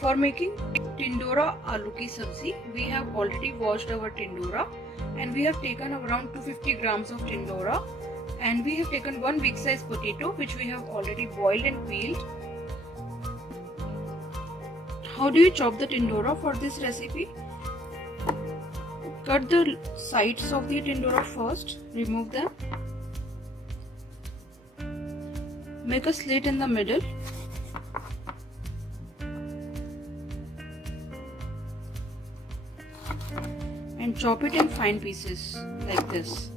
For making Tindora aloo ki sabzi, we have already washed our Tindora and we have taken around 250 grams of Tindora, and we have taken one big size potato which we have already boiled and peeled. How do you chop the Tindora for this recipe? Cut the sides of the Tindora first, remove them. Make a slit in the middle. And chop it in fine pieces like this.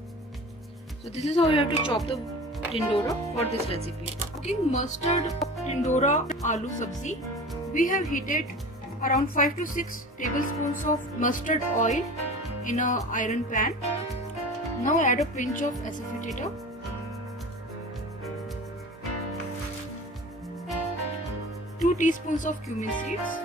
So this is how you have to chop the Tindora for this recipe. Cooking mustard Tindora aloo sabzi, we have heated around 5 to 6 tablespoons of mustard oil in a iron pan. Now add a pinch of asafoetida, 2 teaspoons of cumin seeds,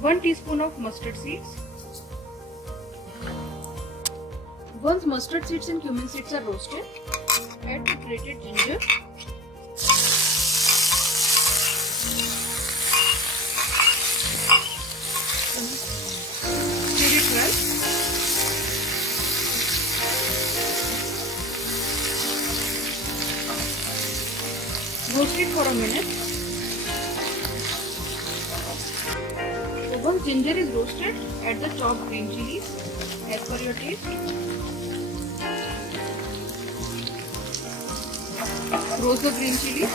1 teaspoon of mustard seeds. Once mustard seeds and cumin seeds are roasted, add the grated ginger, stir it well. Roast it for a minute. Once ginger is roasted, add the chopped green chilies as per your taste. Roast the green chilies.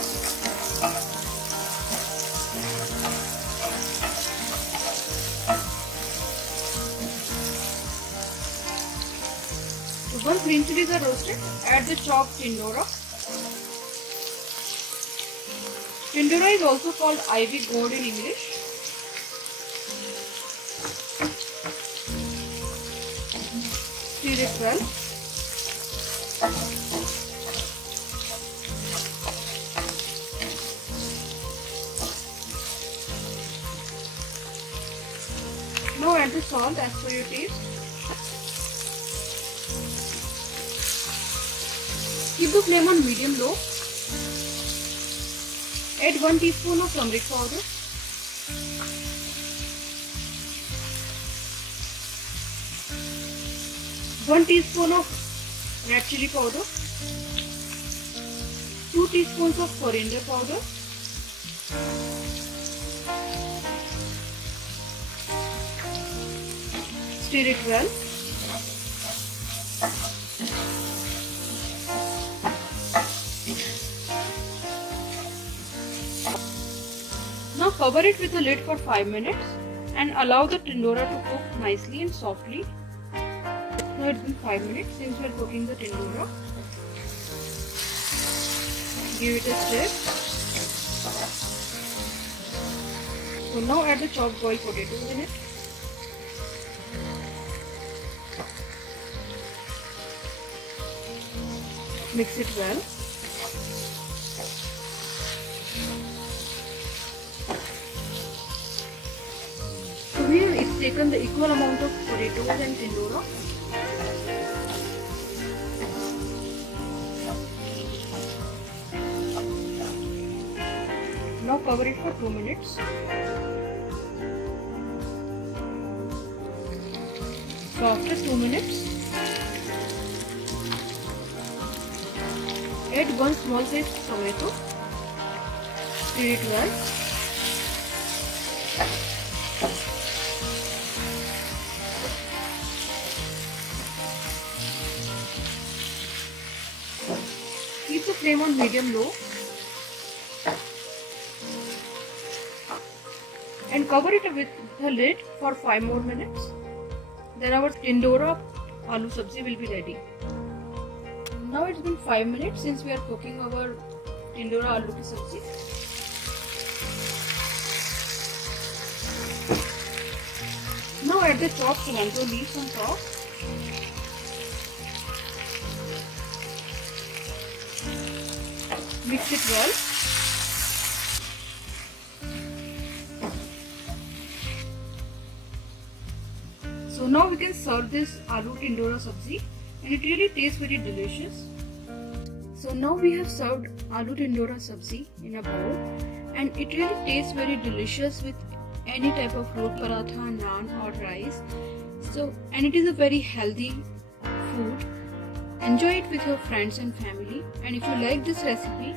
Once green chilies are roasted, add the chopped Tindora. Tindora is also called ivy gourd in English. Stir it well. Now add the salt as per your taste. Keep the flame on medium-low. Add 1 teaspoon of turmeric powder, 1 teaspoon of red chili powder, 2 teaspoons of coriander powder, stir it well. Now cover it with a lid for 5 minutes and allow the Tindora to cook nicely and softly. Now it's been 5 minutes since we are cooking the Tindora. Give it a stir. So now add the chopped boiled potatoes in it. Mix it well. So here it's taken the equal amount of potatoes and Tindora. Now cover it for 2 minutes. So after 2 minutes, add 1 small size tomato. Stir it well. Keep the flame on medium-low and cover it with the lid for 5 more minutes. Then our Tindora aloo sabzi will be ready. Now it's been 5 minutes since we are cooking our tindora aloo ki sabzi. Now add the chopped tomato leaves on top. Mix it well. So now we can serve this aloo tindora sabzi, and it really tastes very delicious. So now we have served aloo tindora sabzi in a bowl, and it really tastes very delicious with any type of root paratha, naan or rice. And it is a very healthy food. Enjoy it with your friends and family, and if you like this recipe,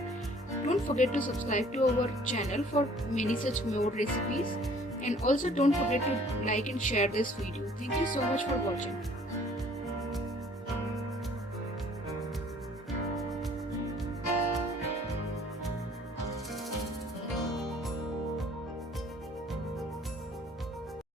don't forget to subscribe to our channel for many such more recipes, and also don't forget to like and share this video. Thank you so much for watching.